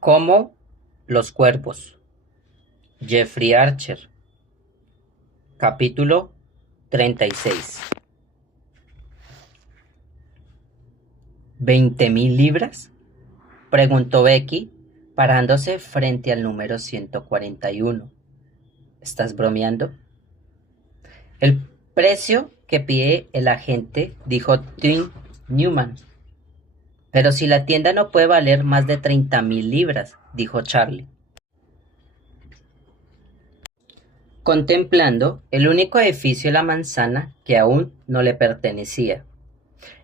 Como los cuervos. Jeffrey Archer. Capítulo 36. ¿20.000 libras? Preguntó Becky, parándose frente al número 141. ¿Estás bromeando? El precio que pide el agente, dijo Tim Newman. Pero si la tienda no puede valer más de 30.000 libras, dijo Charlie, contemplando el único edificio de la manzana que aún no le pertenecía.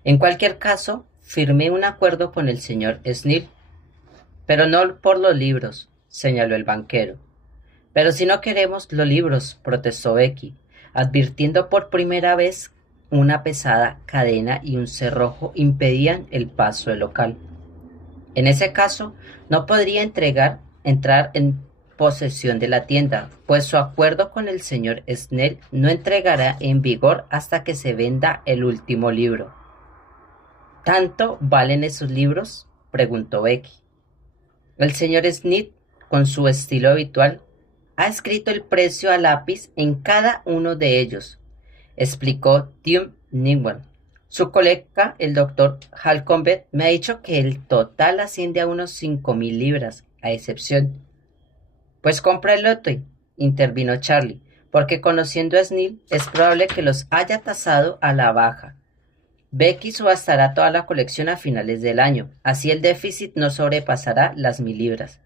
En cualquier caso, firmé un acuerdo con el señor Snell, pero no por los libros, señaló el banquero. Pero si no queremos los libros, protestó Becky, advirtiendo por primera vez una pesada cadena y un cerrojo impedían el paso del local. En ese caso, no podría entrar en posesión de la tienda, pues su acuerdo con el señor Snell no entrará en vigor hasta que se venda el último libro. ¿Tanto valen esos libros?, preguntó Becky. El señor Snell, con su estilo habitual, ha escrito el precio a lápiz en cada uno de ellos, explicó Tim Newman. Su colega, el doctor Halcombe, me ha dicho que el total asciende a unos 5.000 libras, a excepción. Pues compra el lote, intervino Charlie, porque conociendo a Snell es probable que los haya tasado a la baja. Becky subastará toda la colección a finales del año, así el déficit no sobrepasará las 1.000 libras.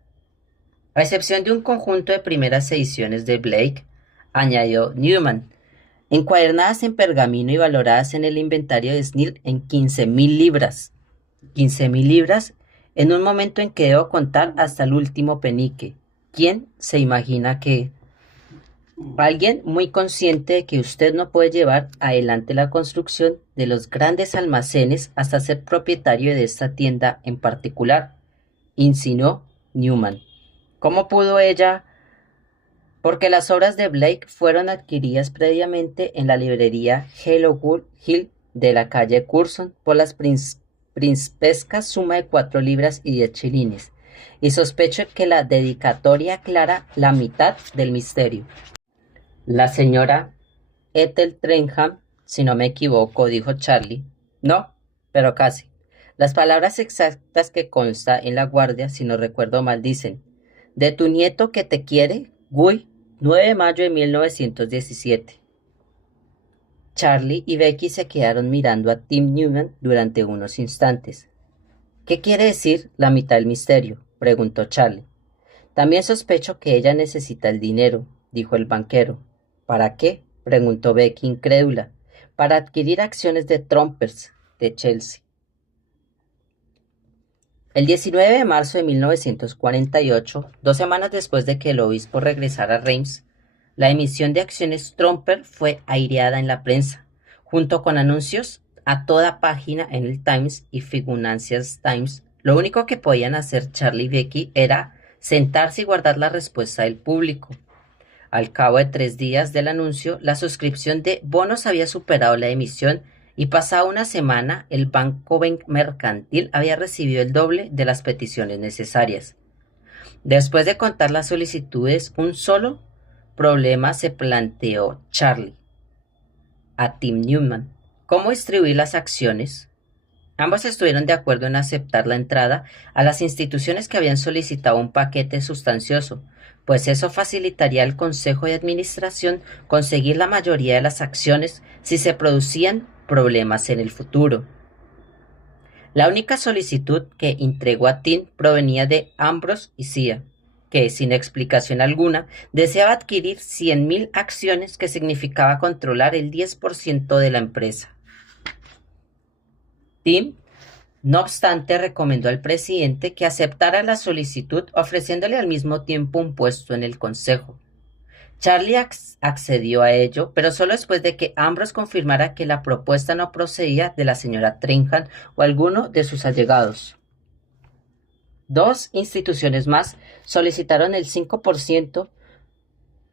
A excepción de un conjunto de primeras ediciones de Blake, añadió Newman, encuadernadas en pergamino y valoradas en el inventario de Snell en 15.000 libras. 15.000 libras en un momento en que debo contar hasta el último penique. ¿Quién se imagina que alguien muy consciente de que usted no puede llevar adelante la construcción de los grandes almacenes hasta ser propietario de esta tienda en particular? Insinuó Newman. ¿Cómo pudo ella? Porque las obras de Blake fueron adquiridas previamente en la librería Hallowell Hill de la calle Curzon por las principescas suma de 4 libras y 10 chelines, y sospecho que la dedicatoria aclara la mitad del misterio. La señora Ethel Trenham, si no me equivoco, dijo Charlie. No, pero casi. Las palabras exactas que consta en la guardia, si no recuerdo mal, dicen: de tu nieto que te quiere, Guy, 9 de mayo de 1917. Charlie y Becky se quedaron mirando a Tim Newman durante unos instantes. ¿Qué quiere decir la mitad del misterio?, preguntó Charlie. También sospecho que ella necesita el dinero, dijo el banquero. ¿Para qué?, preguntó Becky incrédula. Para adquirir acciones de Trumpers, de Chelsea. El 19 de marzo de 1948, 2 semanas después de que el obispo regresara a Reims, la emisión de acciones Trumper fue aireada en la prensa, junto con anuncios a toda página en el Times y Financial Times. Lo único que podían hacer Charlie y Becky era sentarse y guardar la respuesta del público. Al cabo de 3 días del anuncio, la suscripción de bonos había superado la emisión y pasada una semana el Banco Mercantil había recibido el doble de las peticiones necesarias. Después de contar las solicitudes, un solo problema se planteó Charlie a Tim Newman: ¿cómo distribuir las acciones? Ambos estuvieron de acuerdo en aceptar la entrada a las instituciones que habían solicitado un paquete sustancioso, pues eso facilitaría al Consejo de Administración conseguir la mayoría de las acciones si se producían problemas en el futuro. La única solicitud que entregó a Tim provenía de Ambrose y Cia, que, sin explicación alguna, deseaba adquirir 100.000 acciones, que significaba controlar el 10% de la empresa. Tim, no obstante, recomendó al presidente que aceptara la solicitud, ofreciéndole al mismo tiempo un puesto en el consejo. Charlie accedió a ello, pero solo después de que Ambrose confirmara que la propuesta no procedía de la señora Trenham o alguno de sus allegados. 2 instituciones más solicitaron el 5%.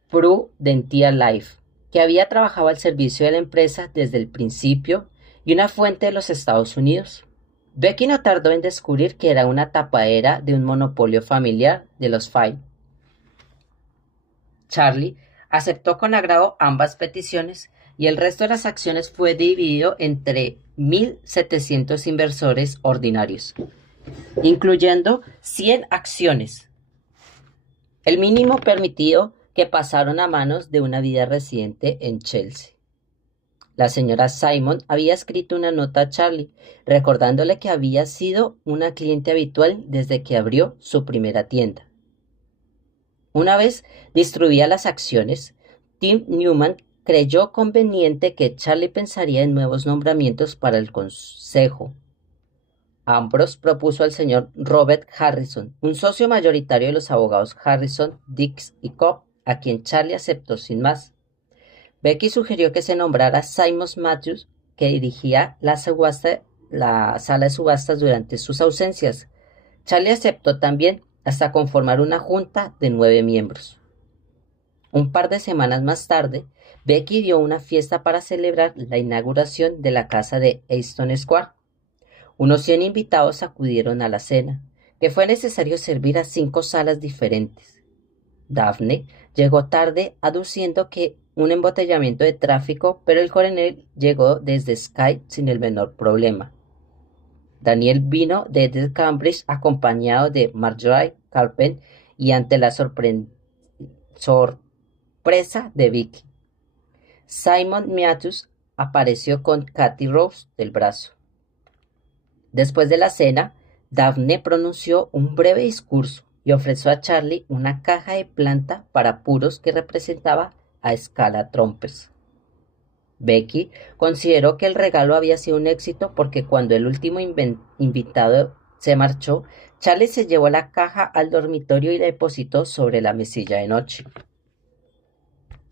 Prudential Life, que había trabajado al servicio de la empresa desde el principio, y una fuente de los Estados Unidos. Becky no tardó en descubrir que era una tapadera de un monopolio familiar de los Fay. Charlie aceptó con agrado ambas peticiones y el resto de las acciones fue dividido entre 1.700 inversores ordinarios, incluyendo 100 acciones, el mínimo permitido que pasaron a manos de una vida residente en Chelsea. La señora Simon había escrito una nota a Charlie, recordándole que había sido una cliente habitual desde que abrió su primera tienda. Una vez distribuía las acciones, Tim Newman creyó conveniente que Charlie pensaría en nuevos nombramientos para el consejo. Ambrose propuso al señor Robert Harrison, un socio mayoritario de los abogados Harrison, Dix y Cobb, a quien Charlie aceptó sin más. Becky sugirió que se nombrara Simon Matthews, que dirigía la sala de subastas durante sus ausencias. Charlie aceptó también, hasta conformar una junta de 9 miembros. Un par de semanas más tarde, Becky dio una fiesta para celebrar la inauguración de la casa de Easton Square. Unos 100 invitados acudieron a la cena, que fue necesario servir a 5 salas diferentes. Daphne llegó tarde aduciendo que un embotellamiento de tráfico, pero el coronel llegó desde Skye sin el menor problema. Daniel vino desde Cambridge acompañado de Marjorie Carpen y ante la sorpresa de Vicky. Simon Matthews apareció con Katy Rose del brazo. Después de la cena, Daphne pronunció un breve discurso y ofreció a Charlie una caja de planta para puros que representaba a Scala Trumpers. Becky consideró que el regalo había sido un éxito porque cuando el último invitado se marchó, Charlie se llevó la caja al dormitorio y la depositó sobre la mesilla de noche.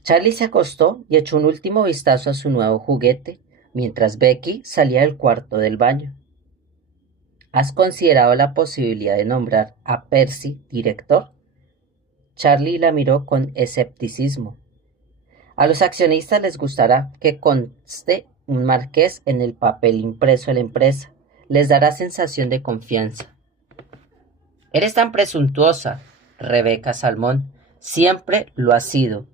Charlie se acostó y echó un último vistazo a su nuevo juguete, mientras Becky salía del cuarto del baño. ¿Has considerado la posibilidad de nombrar a Percy director? Charlie la miró con escepticismo. A los accionistas les gustará que conste un marqués en el papel impreso de la empresa. Les dará sensación de confianza. Eres tan presuntuosa, Rebecca Salmón. Siempre lo has sido.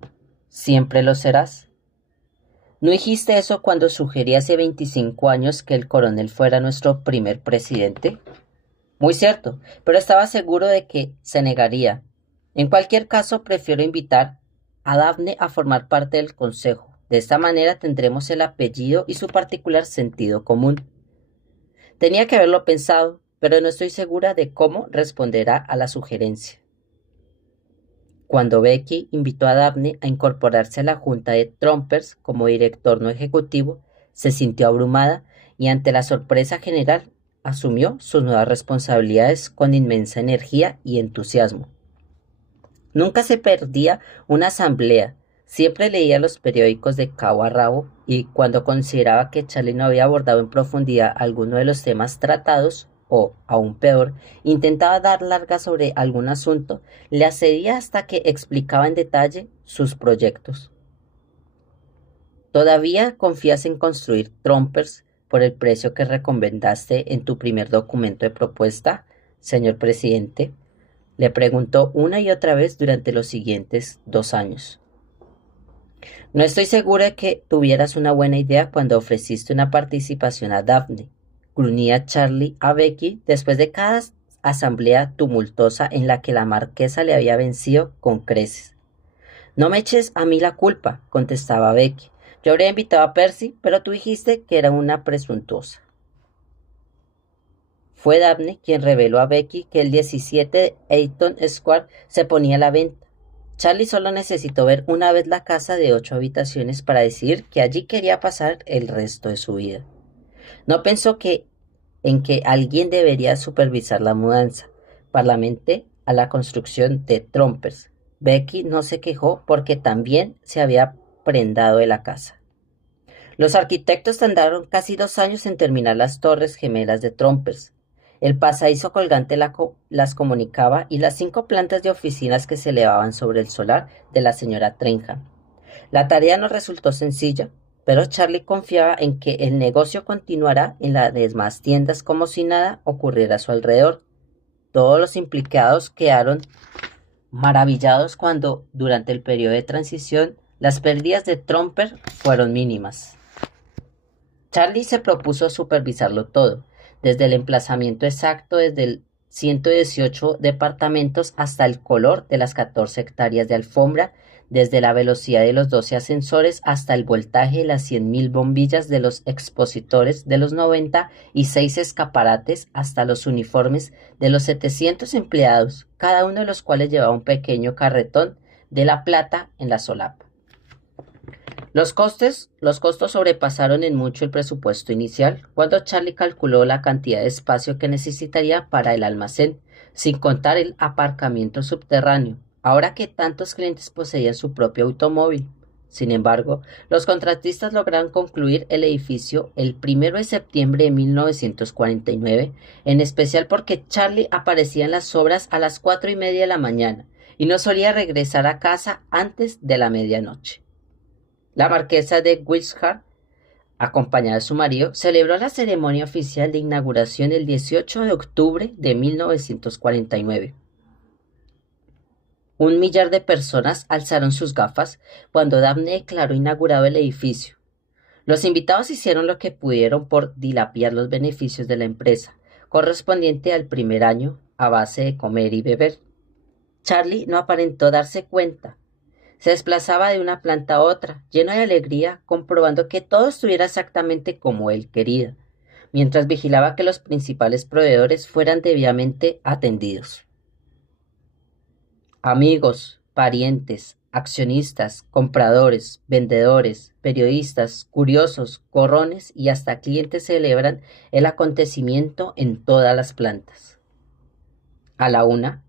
Siempre lo serás. ¿No dijiste eso cuando sugerí hace 25 años que el coronel fuera nuestro primer presidente? Muy cierto, pero estaba seguro de que se negaría. En cualquier caso, prefiero invitar a Daphne a formar parte del consejo. De esta manera tendremos el apellido y su particular sentido común. Tenía que haberlo pensado, pero no estoy segura de cómo responderá a la sugerencia. Cuando Becky invitó a Daphne a incorporarse a la junta de Trumpers como director no ejecutivo, se sintió abrumada y ante la sorpresa general asumió sus nuevas responsabilidades con inmensa energía y entusiasmo. Nunca se perdía una asamblea, siempre leía los periódicos de cabo a rabo y cuando consideraba que Charlie no había abordado en profundidad alguno de los temas tratados, o, aún peor, intentaba dar larga sobre algún asunto, le accedía hasta que explicaba en detalle sus proyectos. ¿Todavía confías en construir Trumpers por el precio que recomendaste en tu primer documento de propuesta, señor presidente? Le preguntó una y otra vez durante los siguientes 2 años. No estoy segura de que tuvieras una buena idea cuando ofreciste una participación a Daphne, gruñía Charlie a Becky después de cada asamblea tumultuosa en la que la marquesa le había vencido con creces. No me eches a mí la culpa, contestaba Becky. Yo habría invitado a Percy, pero tú dijiste que era una presuntuosa. Fue Daphne quien reveló a Becky que el 17 de Easton Square se ponía a la venta. Charlie solo necesitó ver una vez la casa de 8 habitaciones para decidir que allí quería pasar el resto de su vida. No pensó en que alguien debería supervisar la mudanza, parlamente a la construcción de Trumpers. Becky no se quejó porque también se había prendado de la casa. Los arquitectos tardaron casi 2 años en terminar las torres gemelas de Trumpers. El pasadizo colgante las comunicaba y las 5 plantas de oficinas que se elevaban sobre el solar de la señora Trenham. La tarea no resultó sencilla. pero Charlie confiaba en que el negocio continuará en las demás tiendas como si nada ocurriera a su alrededor. Todos los implicados quedaron maravillados cuando, durante el periodo de transición, las pérdidas de Tromper fueron mínimas. Charlie se propuso supervisarlo todo, desde el emplazamiento exacto, desde el 118 departamentos hasta el color de las 14 hectáreas de alfombra, desde la velocidad de los 12 ascensores hasta el voltaje de las 100.000 bombillas de los expositores de los 96 escaparates, hasta los uniformes de los 700 empleados, cada uno de los cuales llevaba un pequeño carretón de la plata en la solapa. Los costos sobrepasaron en mucho el presupuesto inicial cuando Charlie calculó la cantidad de espacio que necesitaría para el almacén, sin contar el aparcamiento subterráneo, ahora que tantos clientes poseían su propio automóvil. Sin embargo, los contratistas lograron concluir el edificio el 1 de septiembre de 1949, en especial porque Charlie aparecía en las obras a las 4:30 de la mañana y no solía regresar a casa antes de la medianoche. La marquesa de Wishart, acompañada de su marido, celebró la ceremonia oficial de inauguración el 18 de octubre de 1949. 1 millar de personas alzaron sus gafas cuando Dabney declaró inaugurado el edificio. Los invitados hicieron lo que pudieron por dilapidar los beneficios de la empresa, correspondiente al primer año, a base de comer y beber. Charlie no aparentó darse cuenta. Se desplazaba de una planta a otra, lleno de alegría, comprobando que todo estuviera exactamente como él quería, mientras vigilaba que los principales proveedores fueran debidamente atendidos. Amigos, parientes, accionistas, compradores, vendedores, periodistas, curiosos, gorrones y hasta clientes celebran el acontecimiento en todas las plantas. A la 1:00,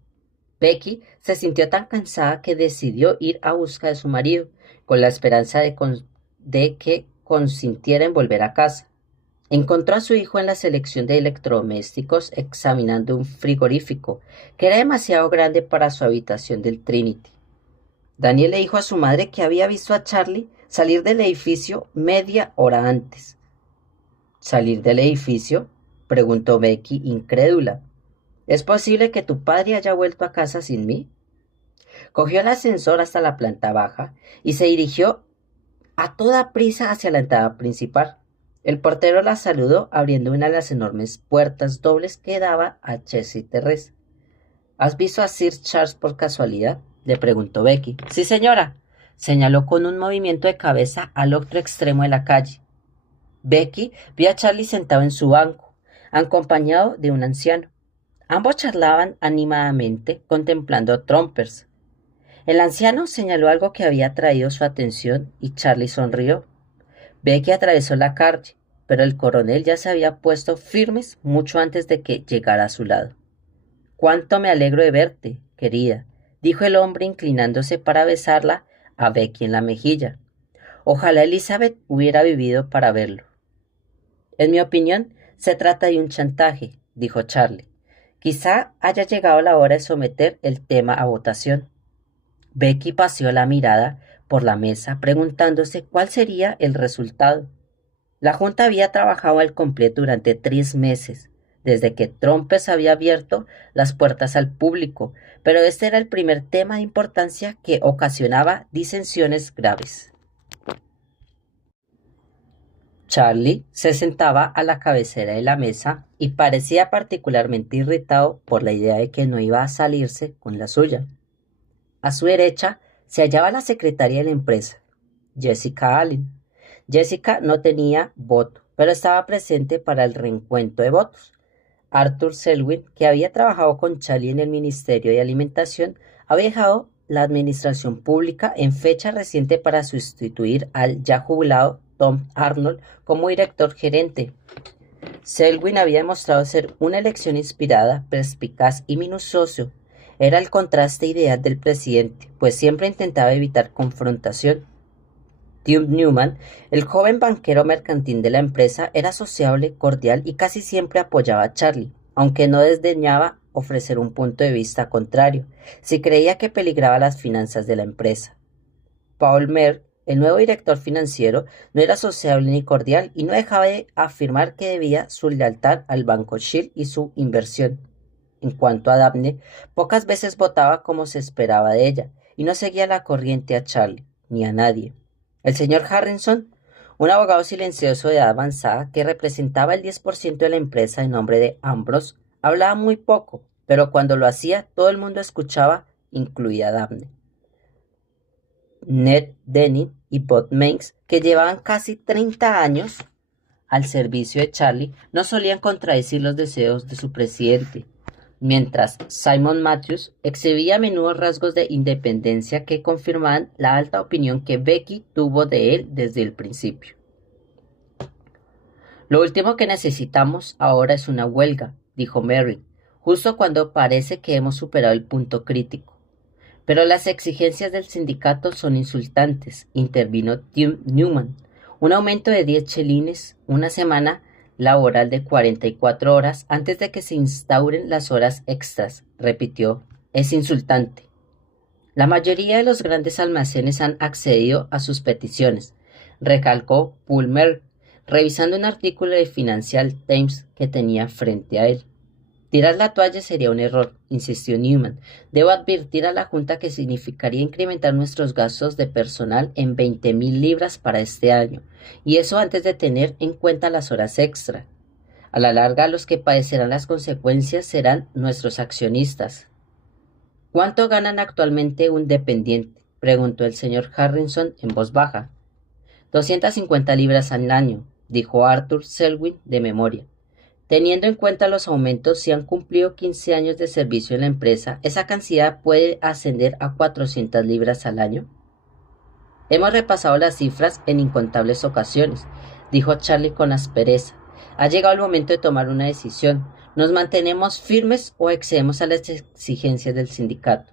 Becky se sintió tan cansada que decidió ir a busca de su marido, con la esperanza de que consintiera en volver a casa. Encontró a su hijo en la selección de electrodomésticos examinando un frigorífico, que era demasiado grande para su habitación del Trinity. Daniel le dijo a su madre que había visto a Charlie salir del edificio media hora antes. ¿Salir del edificio?, preguntó Becky, incrédula. ¿Es posible que tu padre haya vuelto a casa sin mí? Cogió el ascensor hasta la planta baja y se dirigió a toda prisa hacia la entrada principal. El portero la saludó abriendo una de las enormes puertas dobles que daba a Chelsea Terrace. ¿Has visto a Sir Charles por casualidad?, le preguntó Becky. Sí, señora, señaló con un movimiento de cabeza al otro extremo de la calle. Becky vio a Charlie sentado en su banco, acompañado de un anciano. Ambos charlaban animadamente, contemplando Trompers. El anciano señaló algo que había atraído su atención y Charlie sonrió. Becky atravesó la calle, pero el coronel ya se había puesto firmes mucho antes de que llegara a su lado. «Cuánto me alegro de verte, querida», dijo el hombre inclinándose para besarla a Becky en la mejilla. Ojalá Elizabeth hubiera vivido para verlo. En mi opinión, se trata de un chantaje, dijo Charlie. Quizá haya llegado la hora de someter el tema a votación. Becky paseó la mirada por la mesa preguntándose cuál sería el resultado. La junta había trabajado al completo durante 3 meses, desde que Trompers había abierto las puertas al público, pero este era el primer tema de importancia que ocasionaba disensiones graves. Charlie se sentaba a la cabecera de la mesa y parecía particularmente irritado por la idea de que no iba a salirse con la suya. A su derecha se hallaba la secretaria de la empresa, Jessica Allen. Jessica no tenía voto, pero estaba presente para el recuento de votos. Arthur Selwyn, que había trabajado con Charlie en el Ministerio de Alimentación, había dejado la administración pública en fecha reciente para sustituir al ya jubilado Tom Arnold como director gerente. Selwyn había demostrado ser una elección inspirada, perspicaz y minucioso. Era el contraste ideal del presidente, pues siempre intentaba evitar confrontación. Tim Newman, el joven banquero mercantil de la empresa, era sociable, cordial y casi siempre apoyaba a Charlie, aunque no desdeñaba ofrecer un punto de vista contrario, si creía que peligraba las finanzas de la empresa. Paul Mer, El nuevo director financiero no era sociable ni cordial y no dejaba de afirmar que debía su lealtad al Banco Shield y su inversión. En cuanto a Daphne, pocas veces votaba como se esperaba de ella y no seguía la corriente a Charlie, ni a nadie. El señor Harrison, un abogado silencioso de edad avanzada que representaba el 10% de la empresa en nombre de Ambrose, hablaba muy poco, pero cuando lo hacía todo el mundo escuchaba, incluida Daphne. Ned Denny y Bob Meiggs, que llevaban casi 30 años al servicio de Charlie, no solían contradecir los deseos de su presidente, mientras Simon Matthews exhibía a menudo rasgos de independencia que confirmaban la alta opinión que Becky tuvo de él desde el principio. Lo último que necesitamos ahora es una huelga, dijo Merrill, justo cuando parece que hemos superado el punto crítico. Pero las exigencias del sindicato son insultantes, intervino Tim Newman. Un aumento de 10 chelines, una semana laboral de 44 horas antes de que se instauren las horas extras, repitió. Es insultante. La mayoría de los grandes almacenes han accedido a sus peticiones, recalcó Pulmer, revisando un artículo de Financial Times que tenía frente a él. Tirar la toalla sería un error, insistió Newman. Debo advertir a la Junta que significaría incrementar nuestros gastos de personal en 20,000 libras para este año, y eso antes de tener en cuenta las horas extra. A la larga, los que padecerán las consecuencias serán nuestros accionistas. ¿Cuánto ganan actualmente un dependiente?, preguntó el señor Harrison en voz baja. 250 libras al año, dijo Arthur Selwyn de memoria. Teniendo en cuenta los aumentos, si han cumplido 15 años de servicio en la empresa, esa cantidad puede ascender a 400 libras al año. Hemos repasado las cifras en incontables ocasiones, dijo Charlie con aspereza. Ha llegado el momento de tomar una decisión. ¿Nos mantenemos firmes o excedemos a las exigencias del sindicato?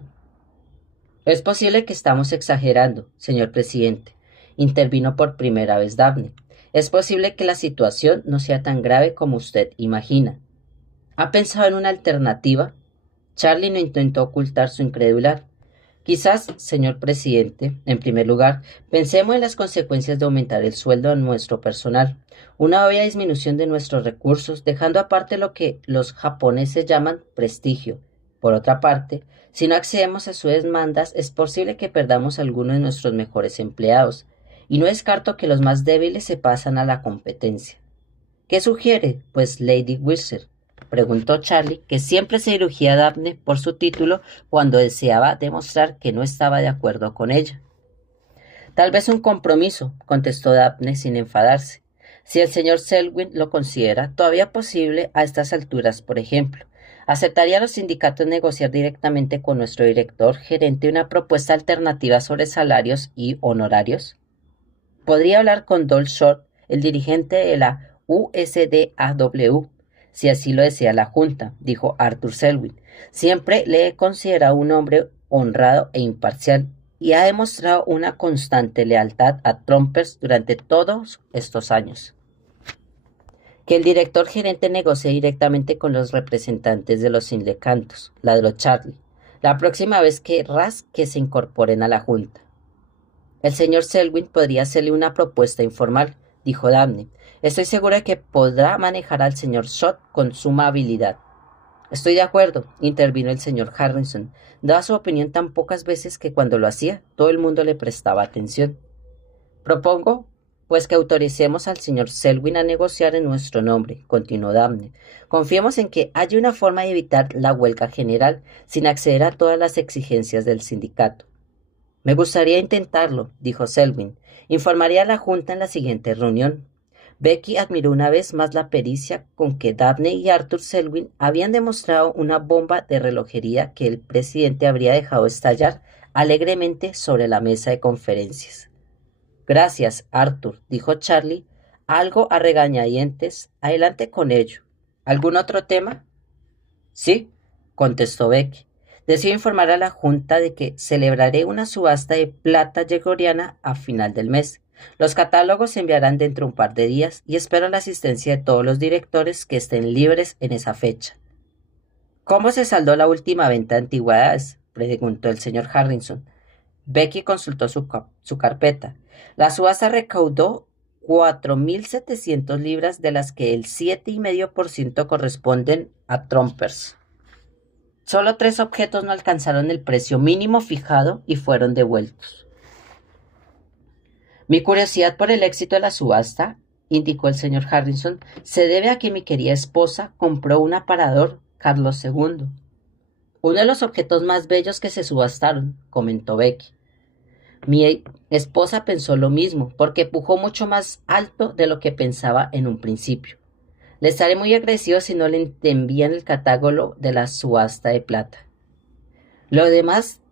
Es posible que estamos exagerando, señor presidente, intervino por primera vez Daphne. Es posible que la situación no sea tan grave como usted imagina. ¿Ha pensado en una alternativa? Charlie no intentó ocultar su incredulidad. Quizás, señor presidente, en primer lugar, pensemos en las consecuencias de aumentar el sueldo a nuestro personal, una obvia disminución de nuestros recursos, dejando aparte lo que los japoneses llaman prestigio. Por otra parte, si no accedemos a sus demandas, es posible que perdamos a algunos de nuestros mejores empleados, y no descarto que los más débiles se pasan a la competencia. ¿Qué sugiere, pues, Lady Wilson?, preguntó Charlie, que siempre se dirigía a Daphne por su título cuando deseaba demostrar que no estaba de acuerdo con ella. Tal vez un compromiso, contestó Daphne sin enfadarse. Si el señor Selwyn lo considera todavía posible a estas alturas, por ejemplo, ¿aceptaría a los sindicatos negociar directamente con nuestro director gerente una propuesta alternativa sobre salarios y honorarios? Podría hablar con Dol Short, el dirigente de la USDAW, si así lo desea la Junta, dijo Arthur Selwyn. Siempre le he considerado un hombre honrado e imparcial y ha demostrado una constante lealtad a Trumpers durante todos estos años. Que el director gerente negocie directamente con los representantes de los sindicatos, ladró Charlie. La próxima vez querrás que se incorporen a la Junta. El señor Selwyn podría hacerle una propuesta informal, dijo Daphne. Estoy segura de que podrá manejar al señor Short con suma habilidad. Estoy de acuerdo, intervino el señor Harrison. Daba su opinión tan pocas veces que cuando lo hacía, todo el mundo le prestaba atención. Propongo, pues, que autoricemos al señor Selwyn a negociar en nuestro nombre, continuó Daphne. Confiemos en que haya una forma de evitar la huelga general sin acceder a todas las exigencias del sindicato. Me gustaría intentarlo, dijo Selwyn. Informaría a la Junta en la siguiente reunión. Becky admiró una vez más la pericia con que Daphne y Arthur Selwyn habían demostrado una bomba de relojería que el presidente habría dejado estallar alegremente sobre la mesa de conferencias. Gracias, Arthur, dijo Charlie, algo a regañadientes. Adelante con ello. ¿Algún otro tema? Sí, contestó Becky. Deseo informar a la Junta de que celebraré una subasta de plata gregoriana a final del mes. Los catálogos se enviarán dentro de un par de días y espero la asistencia de todos los directores que estén libres en esa fecha. ¿Cómo se saldó la última venta de antigüedades?, preguntó el señor Harrison. Becky consultó su carpeta. La subasta recaudó 4.700 libras, de las que el 7,5% corresponden a Trumpers. Solo 3 objetos no alcanzaron el precio mínimo fijado y fueron devueltos. Mi curiosidad por el éxito de la subasta, indicó el señor Harrison, se debe a que mi querida esposa compró un aparador Carlos II. Uno de los objetos más bellos que se subastaron, comentó Becky. Mi esposa pensó lo mismo, porque pujó mucho más alto de lo que pensaba en un principio. Le estaré muy agradecido si no le envían el catálogo de la subasta de plata. Los demás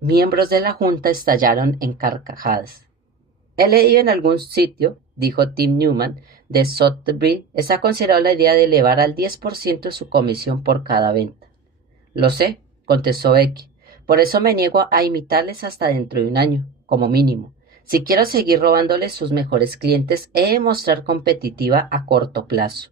miembros de la junta estallaron en carcajadas. He leído en algún sitio, dijo Tim Newman, de Sotheby, está considerado la idea de elevar al 10% su comisión por cada venta. Lo sé, contestó Becky. Por eso me niego a imitarles hasta dentro de un año, como mínimo. Si quiero seguir robándoles sus mejores clientes, he de mostrar competitiva a corto plazo.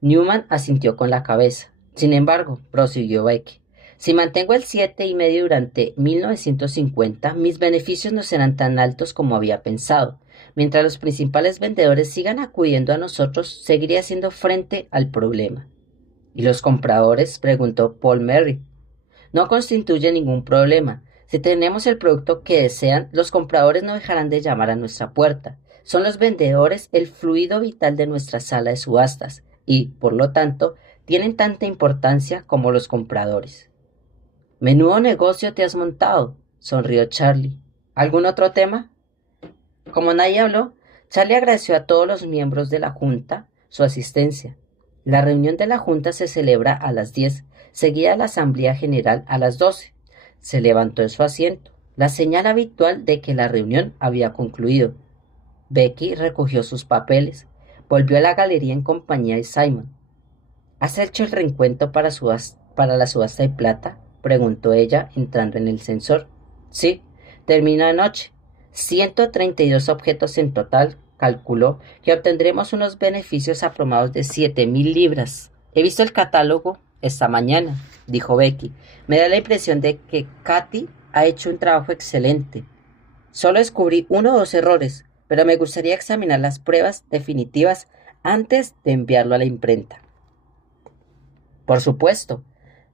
Newman asintió con la cabeza. Sin embargo, prosiguió Becky, si mantengo el 7,5% durante 1950, mis beneficios no serán tan altos como había pensado. Mientras los principales vendedores sigan acudiendo a nosotros, seguiré haciendo frente al problema. ¿Y los compradores?, preguntó Paul Merry. No constituye ningún problema. Si tenemos el producto que desean, los compradores no dejarán de llamar a nuestra puerta. Son los vendedores el fluido vital de nuestra sala de subastas y, por lo tanto, tienen tanta importancia como los compradores. Menudo negocio te has montado, sonrió Charlie. ¿Algún otro tema? Como nadie habló, Charlie agradeció a todos los miembros de la junta su asistencia. La reunión de la junta se celebra a las 10, seguida la asamblea general a las 12. Se levantó de su asiento, la señal habitual de que la reunión había concluido. Becky recogió sus papeles, volvió a la galería en compañía de Simon. ¿Has hecho el recuento para la subasta de plata?, preguntó ella, entrando en el sensor. Sí, terminó anoche. 132 objetos en total. Calculó que obtendremos unos beneficios aproximados de 7,000 libras. He visto el catálogo esta mañana, dijo Becky. Me da la impresión de que Katy ha hecho un trabajo excelente. Solo descubrí 1 o 2 errores, pero me gustaría examinar las pruebas definitivas antes de enviarlo a la imprenta. Por supuesto,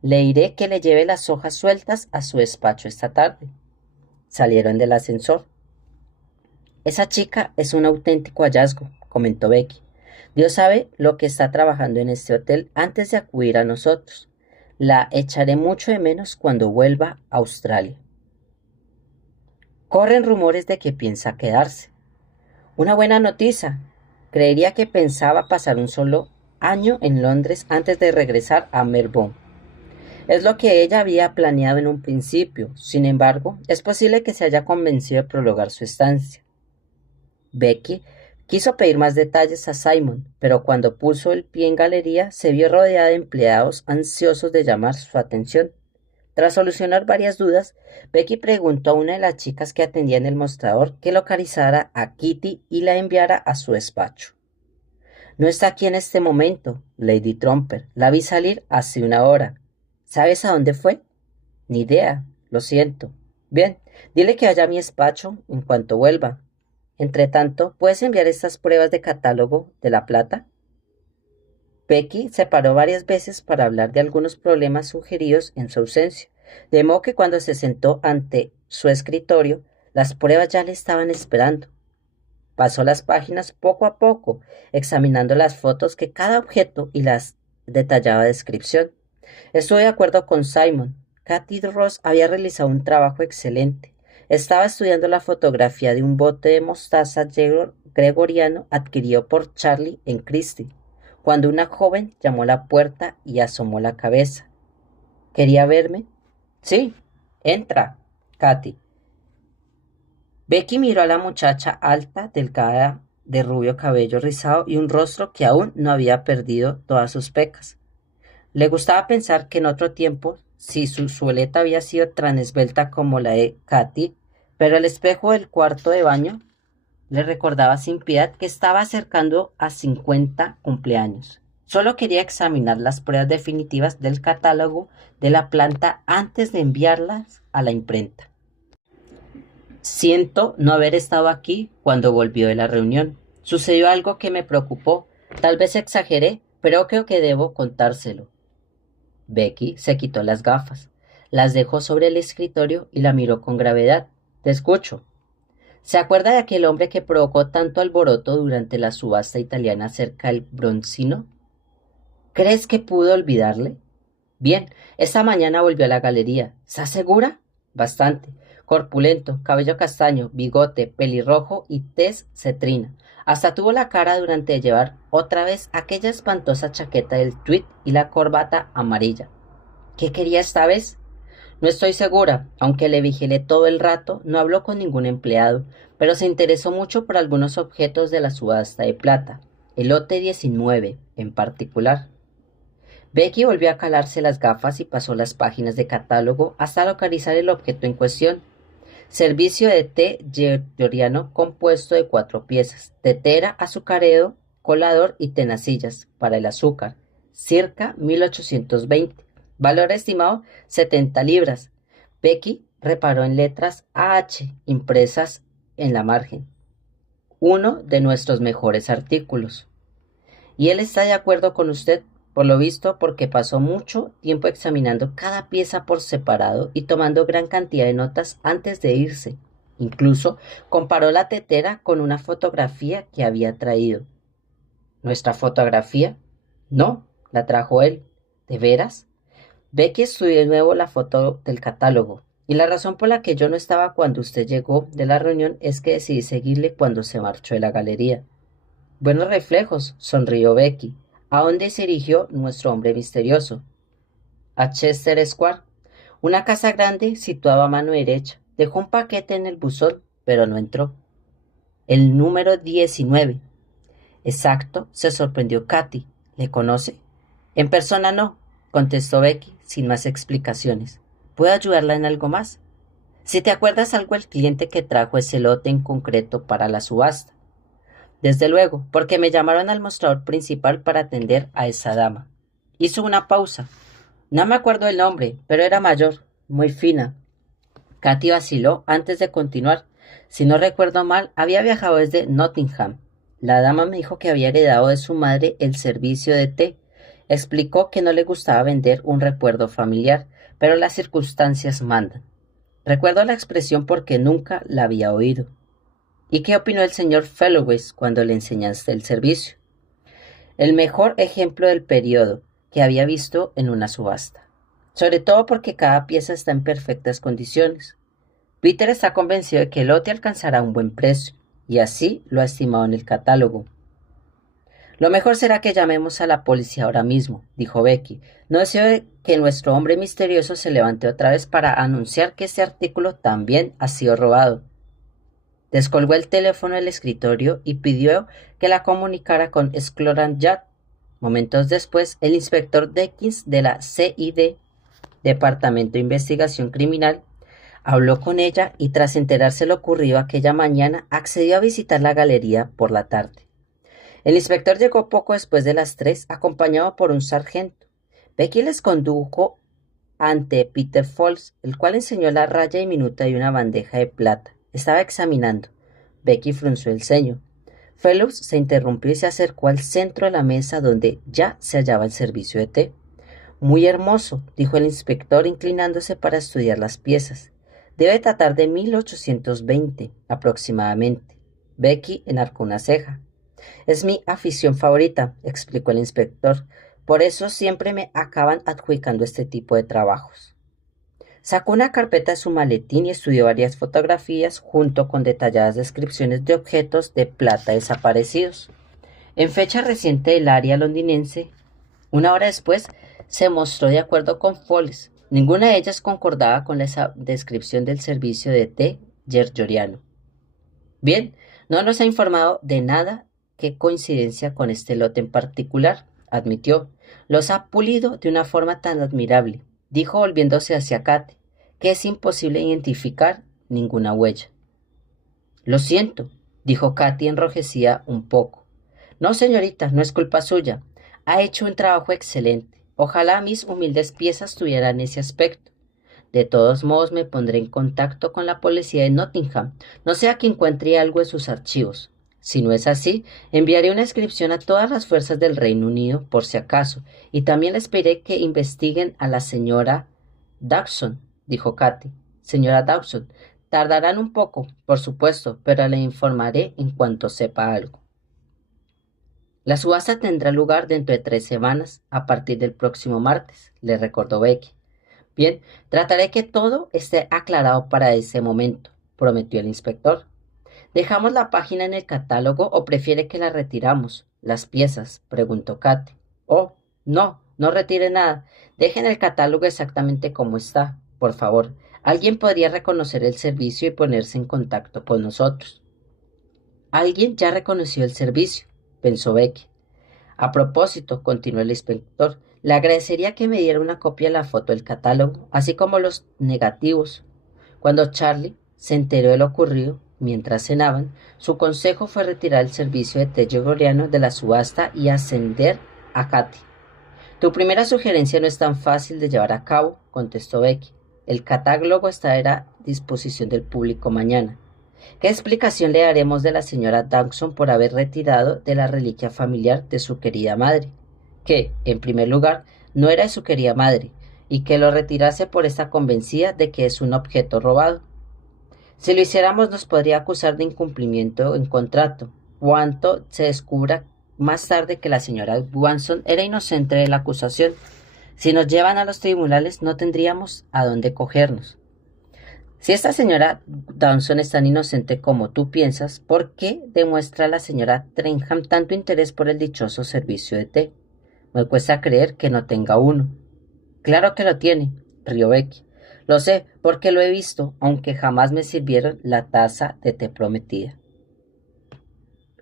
le diré que le lleve las hojas sueltas a su despacho esta tarde. Salieron del ascensor. Esa chica es un auténtico hallazgo, comentó Becky. Dios sabe lo que está trabajando en este hotel antes de acudir a nosotros. La echaré mucho de menos cuando vuelva a Australia. Corren rumores de que piensa quedarse. Una buena noticia. Creería que pensaba pasar un solo año en Londres antes de regresar a Melbourne. Es lo que ella había planeado en un principio. Sin embargo, es posible que se haya convencido de prolongar su estancia. Becky quiso pedir más detalles a Simon, pero cuando puso el pie en galería se vio rodeada de empleados ansiosos de llamar su atención. Tras solucionar varias dudas, Becky preguntó a una de las chicas que atendía en el mostrador que localizara a Kitty y la enviara a su despacho. No está aquí en este momento, Lady Trumper. La vi salir hace 1 hora. ¿Sabes a dónde fue? Ni idea, lo siento. Bien, dile que vaya a mi despacho en cuanto vuelva. Entretanto, ¿puedes enviar estas pruebas de catálogo de la plata? Becky se paró varias veces para hablar de algunos problemas sugeridos en su ausencia, de modo que cuando se sentó ante su escritorio, las pruebas ya le estaban esperando. Pasó las páginas poco a poco, examinando las fotos que cada objeto y las detallada descripción. Estuve de acuerdo con Simon. Katy Ross había realizado un trabajo excelente. Estaba estudiando la fotografía de un bote de mostaza gregoriano adquirido por Charlie en Christie, cuando una joven llamó a la puerta y asomó la cabeza. ¿Quería verme? Sí, entra, Katy. Becky miró a la muchacha alta, delgada, de rubio cabello rizado y un rostro que aún no había perdido todas sus pecas. Le gustaba pensar que en otro tiempo, si su sueleta había sido tan esbelta como la de Katy, pero el espejo del cuarto de baño le recordaba sin piedad que estaba acercando a 50 cumpleaños. Solo quería examinar las pruebas definitivas del catálogo de la planta antes de enviarlas a la imprenta. Siento no haber estado aquí cuando volvió de la reunión. Sucedió algo que me preocupó. Tal vez exageré, pero creo que debo contárselo. Becky se quitó las gafas, las dejó sobre el escritorio y la miró con gravedad. Te escucho. ¿Se acuerda de aquel hombre que provocó tanto alboroto durante la subasta italiana cerca del Bronzino? ¿Crees que pudo olvidarle? Bien, esta mañana volvió a la galería. ¿Estás segura? Bastante. Corpulento, cabello castaño, bigote, pelirrojo y tez cetrina. Hasta tuvo la cara durante de llevar otra vez aquella espantosa chaqueta del tweed y la corbata amarilla. ¿Qué quería esta vez? No estoy segura, aunque le vigilé todo el rato, no habló con ningún empleado, pero se interesó mucho por algunos objetos de la subasta de plata, el lote 19 en particular. Becky volvió a calarse las gafas y pasó las páginas de catálogo hasta localizar el objeto en cuestión. Servicio de té georgiano compuesto de 4 piezas, tetera, azucarero, colador y tenacillas para el azúcar, circa 1820. Valor estimado 70 libras. Becky reparó en letras AH impresas en la margen. Uno de nuestros mejores artículos. Y él está de acuerdo con usted, por lo visto, porque pasó mucho tiempo examinando cada pieza por separado y tomando gran cantidad de notas antes de irse. Incluso comparó la tetera con una fotografía que había traído. ¿Nuestra fotografía? No, la trajo él. ¿De veras? Becky estudió de nuevo la foto del catálogo, y la razón por la que yo no estaba cuando usted llegó de la reunión es que decidí seguirle cuando se marchó de la galería. Buenos reflejos, sonrió Becky. ¿A dónde se dirigió nuestro hombre misterioso? A Chester Square, una casa grande situada a mano derecha. Dejó un paquete en el buzón, pero no entró. El número 19. Exacto, se sorprendió Katy. ¿Le conoce? En persona no, contestó Becky, sin más explicaciones. ¿Puedo ayudarla en algo más? Si te acuerdas algo del cliente que trajo ese lote en concreto para la subasta. Desde luego, porque me llamaron al mostrador principal para atender a esa dama. Hizo una pausa. No me acuerdo el nombre, pero era mayor, muy fina. Katy vaciló antes de continuar. Si no recuerdo mal, había viajado desde Nottingham. La dama me dijo que había heredado de su madre el servicio de té. Explicó que no le gustaba vender un recuerdo familiar, pero las circunstancias mandan. Recuerdo la expresión porque nunca la había oído. ¿Y qué opinó el señor Fellowes cuando le enseñaste el servicio? El mejor ejemplo del periodo que había visto en una subasta. Sobre todo porque cada pieza está en perfectas condiciones. Peter está convencido de que el lote alcanzará un buen precio, y así lo ha estimado en el catálogo. Lo mejor será que llamemos a la policía ahora mismo, dijo Becky. No deseo que nuestro hombre misterioso se levante otra vez para anunciar que este artículo también ha sido robado. Descolgó el teléfono del escritorio y pidió que la comunicara con Scotland Yard. Momentos después, el inspector Deakins de la CID, Departamento de Investigación Criminal, habló con ella y tras enterarse lo ocurrido aquella mañana, accedió a visitar la galería por la tarde. El inspector llegó poco después de las 3, acompañado por un sargento. Becky les condujo ante Peter Falls, el cual enseñó la raya diminuta de una bandeja de plata. Estaba examinando. Becky frunció el ceño. Fellows se interrumpió y se acercó al centro de la mesa donde ya se hallaba el servicio de té. Muy hermoso, dijo el inspector inclinándose para estudiar las piezas. Debe tratar de 1820, aproximadamente. Becky enarcó una ceja. Es mi afición favorita, explicó el inspector. Por eso siempre me acaban adjudicando este tipo de trabajos. Sacó una carpeta de su maletín y estudió varias fotografías junto con detalladas descripciones de objetos de plata desaparecidos. En fecha reciente del área londinense, una hora después, se mostró de acuerdo con Falls. Ninguna de ellas concordaba con la descripción del servicio de té georgiano. Bien, no nos ha informado de nada que coincidencia con este lote en particular, admitió. Los ha pulido de una forma tan admirable, dijo volviéndose hacia Katy, que es imposible identificar ninguna huella. Lo siento, dijo Katy enrojecida un poco. No, señorita, no es culpa suya. Ha hecho un trabajo excelente. Ojalá mis humildes piezas tuvieran ese aspecto. De todos modos, me pondré en contacto con la policía de Nottingham, no sea que encuentre algo en sus archivos. Si no es así, enviaré una inscripción a todas las fuerzas del Reino Unido, por si acaso, y también les pediré que investiguen a la señora Dawson, dijo Katy. Señora Dawson, tardarán un poco, por supuesto, pero le informaré en cuanto sepa algo. La subasta tendrá lugar dentro de 3 semanas, a partir del próximo martes, le recordó Becky. Bien, trataré que todo esté aclarado para ese momento, prometió el inspector. ¿Dejamos la página en el catálogo o prefiere que la retiramos? Las piezas, preguntó Katy. Oh, no, no retire nada. Dejen el catálogo exactamente como está, por favor. Alguien podría reconocer el servicio y ponerse en contacto con nosotros. Alguien ya reconoció el servicio, pensó Becky. A propósito, continuó el inspector, le agradecería que me diera una copia de la foto del catálogo, así como los negativos. Cuando Charlie se enteró de lo ocurrido, mientras cenaban, su consejo fue retirar el servicio de té gregoriano de la subasta y ascender a Katy. Tu primera sugerencia no es tan fácil de llevar a cabo, contestó Becky. El catálogo estará a disposición del público mañana. ¿Qué explicación le daremos de la señora Dawson por haber retirado de la reliquia familiar de su querida madre? Que, en primer lugar, no era de su querida madre, y que lo retirase por estar convencida de que es un objeto robado. Si lo hiciéramos nos podría acusar de incumplimiento en contrato, cuanto se descubra más tarde que la señora Dawson era inocente de la acusación. Si nos llevan a los tribunales no tendríamos a dónde cogernos. Si esta señora Dawson es tan inocente como tú piensas, ¿por qué demuestra la señora Trenham tanto interés por el dichoso servicio de té? Me cuesta creer que no tenga uno. Claro que lo tiene, rió Becky. Lo sé, porque lo he visto, aunque jamás me sirvieron la taza de té prometida.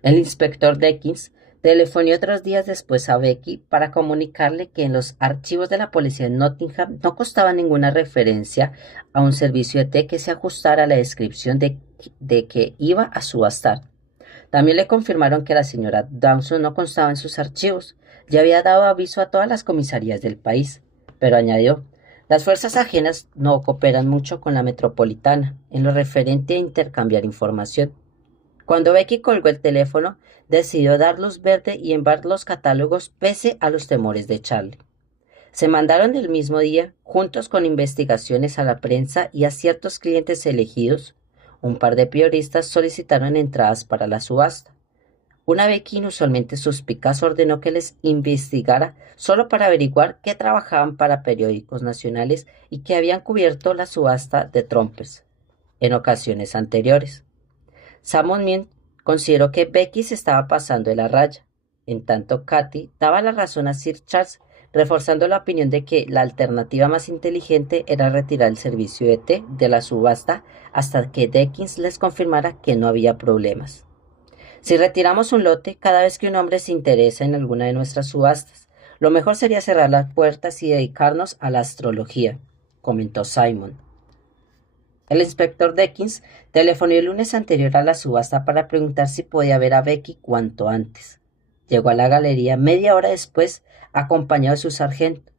El inspector Dawkins telefonó otros días después a Becky para comunicarle que en los archivos de la policía de Nottingham no constaba ninguna referencia a un servicio de té que se ajustara a la descripción de que iba a subastar. También le confirmaron que la señora Dawson no constaba en sus archivos. Ya había dado aviso a todas las comisarías del país, pero añadió, las fuerzas ajenas no cooperan mucho con la metropolitana en lo referente a intercambiar información. Cuando Becky colgó el teléfono, decidió dar luz verde y enviar los catálogos pese a los temores de Charlie. Se mandaron el mismo día, juntos con investigaciones a la prensa y a ciertos clientes elegidos. Un par de periodistas solicitaron entradas para la subasta. Una Becky inusualmente suspicaz ordenó que les investigara solo para averiguar que trabajaban para periódicos nacionales y que habían cubierto la subasta de Trumpers en ocasiones anteriores. Salmon consideró que Becky se estaba pasando de la raya. En tanto, Katy daba la razón a Sir Charles, reforzando la opinión de que la alternativa más inteligente era retirar el servicio de té de la subasta hasta que Dawkins les confirmara que no había problemas. Si retiramos un lote cada vez que un hombre se interesa en alguna de nuestras subastas, lo mejor sería cerrar las puertas y dedicarnos a la astrología, comentó Simon. El inspector Dawkins telefonó el lunes anterior a la subasta para preguntar si podía ver a Becky cuanto antes. Llegó a la galería media hora después, acompañado de su sargento.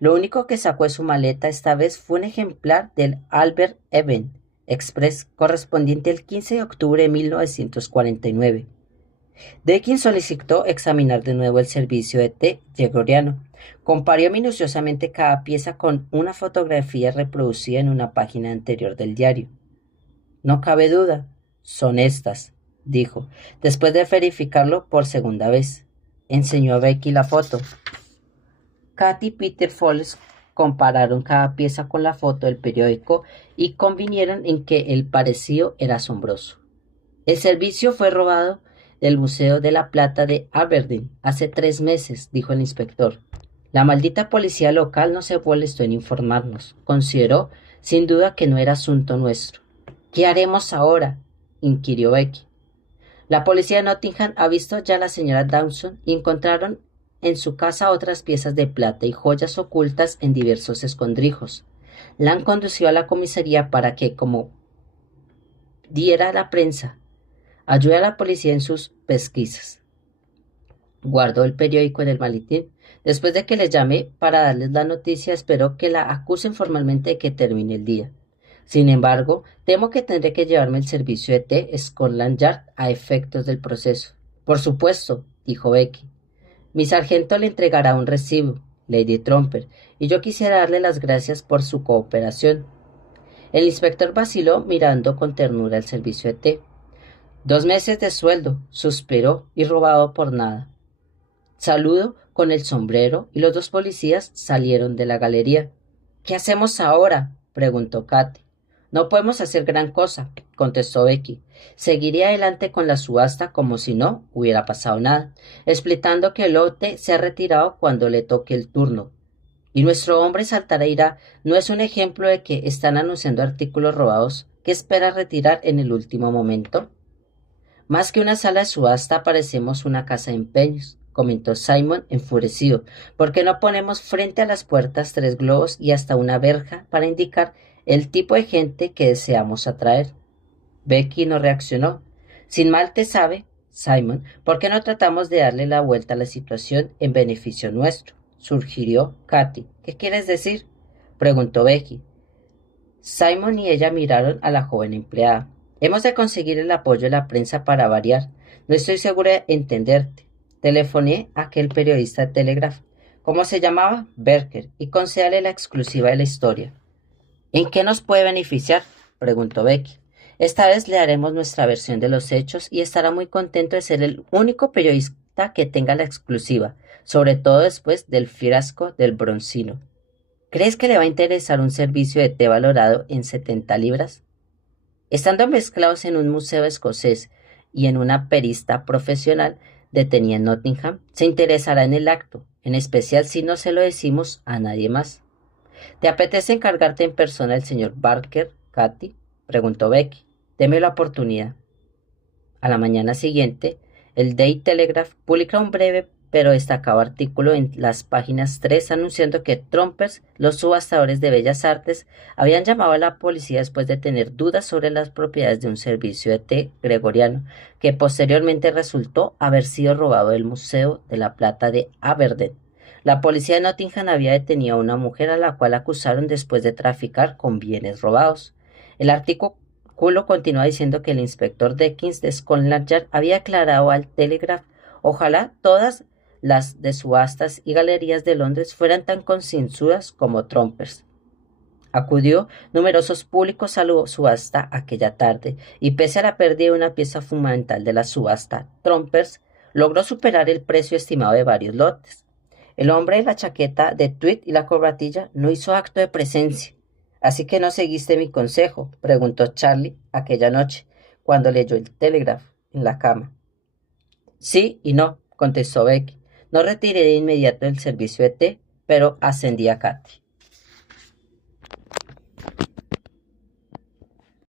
Lo único que sacó de su maleta esta vez fue un ejemplar del Albert Eben Express correspondiente al 15 de octubre de 1949. Dawkins solicitó examinar de nuevo el servicio de té gregoriano. Comparó minuciosamente cada pieza con una fotografía reproducida en una página anterior del diario. No cabe duda, son estas, dijo, después de verificarlo por segunda vez. Enseñó a Becky la foto. Katy y Peter Foles compararon cada pieza con la foto del periódico y convinieron en que el parecido era asombroso. El servicio fue robado del Museo de la Plata de Aberdeen hace 3 meses, dijo el inspector. La maldita policía local no se molestó en informarnos. Consideró, sin duda, que no era asunto nuestro. ¿Qué haremos ahora?, inquirió Becky. La policía de Nottingham ha visto ya a la señora Dawson y encontraron en su casa otras piezas de plata y joyas ocultas en diversos escondrijos. La han conducido a la comisaría para que, como diera a la prensa, ayude a la policía en sus pesquisas. Guardó el periódico en el maletín. Después de que les llamé para darles la noticia, espero que la acusen formalmente de que termine el día. Sin embargo, temo que tendré que llevarme el servicio de té Scotland Yard a efectos del proceso. Por supuesto, dijo Becky. Mi sargento le entregará un recibo, Lady Tromper, y yo quisiera darle las gracias por su cooperación. El inspector vaciló mirando con ternura el servicio de té. 2 meses de sueldo, suspiró, y robado por nada. Saludo con el sombrero y los dos policías salieron de la galería. ¿Qué hacemos ahora? Preguntó Katy. No podemos hacer gran cosa, contestó Becky. Seguiré adelante con la subasta como si no hubiera pasado nada, explicando que el lote se ha retirado cuando le toque el turno. Y nuestro hombre saltará y irá. ¿No es un ejemplo de que están anunciando artículos robados que espera retirar en el último momento? Más que una sala de subasta parecemos una casa de empeños, comentó Simon enfurecido. ¿Por qué no ponemos frente a las puertas 3 globos y hasta una verja para indicar el tipo de gente que deseamos atraer? Becky no reaccionó. Sin mal te sabe, Simon, ¿por qué no tratamos de darle la vuelta a la situación en beneficio nuestro? Sugirió Katy. ¿Qué quieres decir? Preguntó Becky. Simon y ella miraron a la joven empleada. Hemos de conseguir el apoyo de la prensa para variar. No estoy segura de entenderte. Telefoné a aquel periodista de Telegraph. ¿Cómo se llamaba? Berker, y concédale la exclusiva de la historia. ¿En qué nos puede beneficiar? Preguntó Becky. Esta vez le daremos nuestra versión de los hechos y estará muy contento de ser el único periodista que tenga la exclusiva, sobre todo después del fiasco del Broncino. ¿Crees que le va a interesar un servicio de té valorado en 70 libras? Estando mezclados en un museo escocés y en una perista profesional detenida en Nottingham, se interesará en el acto, en especial si no se lo decimos a nadie más. ¿Te apetece encargarte en persona del señor Barker, Katy? Preguntó Becky. Deme la oportunidad. A la mañana siguiente, el Daily Telegraph publica un breve pero destacado artículo en las páginas 3 anunciando que Trompers, los subastadores de bellas artes, habían llamado a la policía después de tener dudas sobre las propiedades de un servicio de té gregoriano, que posteriormente resultó haber sido robado del Museo de la Plata de Aberdeen. La policía de Nottingham había detenido a una mujer a la cual acusaron después de traficar con bienes robados. El artículo continúa diciendo que el inspector Deakins de Scotland Yard había aclarado al Telegraph: ojalá todas las de subastas y galerías de Londres fueran tan concienzudas como Trompers. Acudió numerosos públicos a la subasta aquella tarde, y pese a la pérdida de una pieza fundamental de la subasta, Trompers logró superar el precio estimado de varios lotes. El hombre de la chaqueta de tweed y la corbatilla no hizo acto de presencia. ¿Así que no seguiste mi consejo?, preguntó Charlie aquella noche, cuando leyó el Telegraph en la cama. Sí y no, contestó Becky. No retiré de inmediato el servicio de té, pero ascendí a Katy.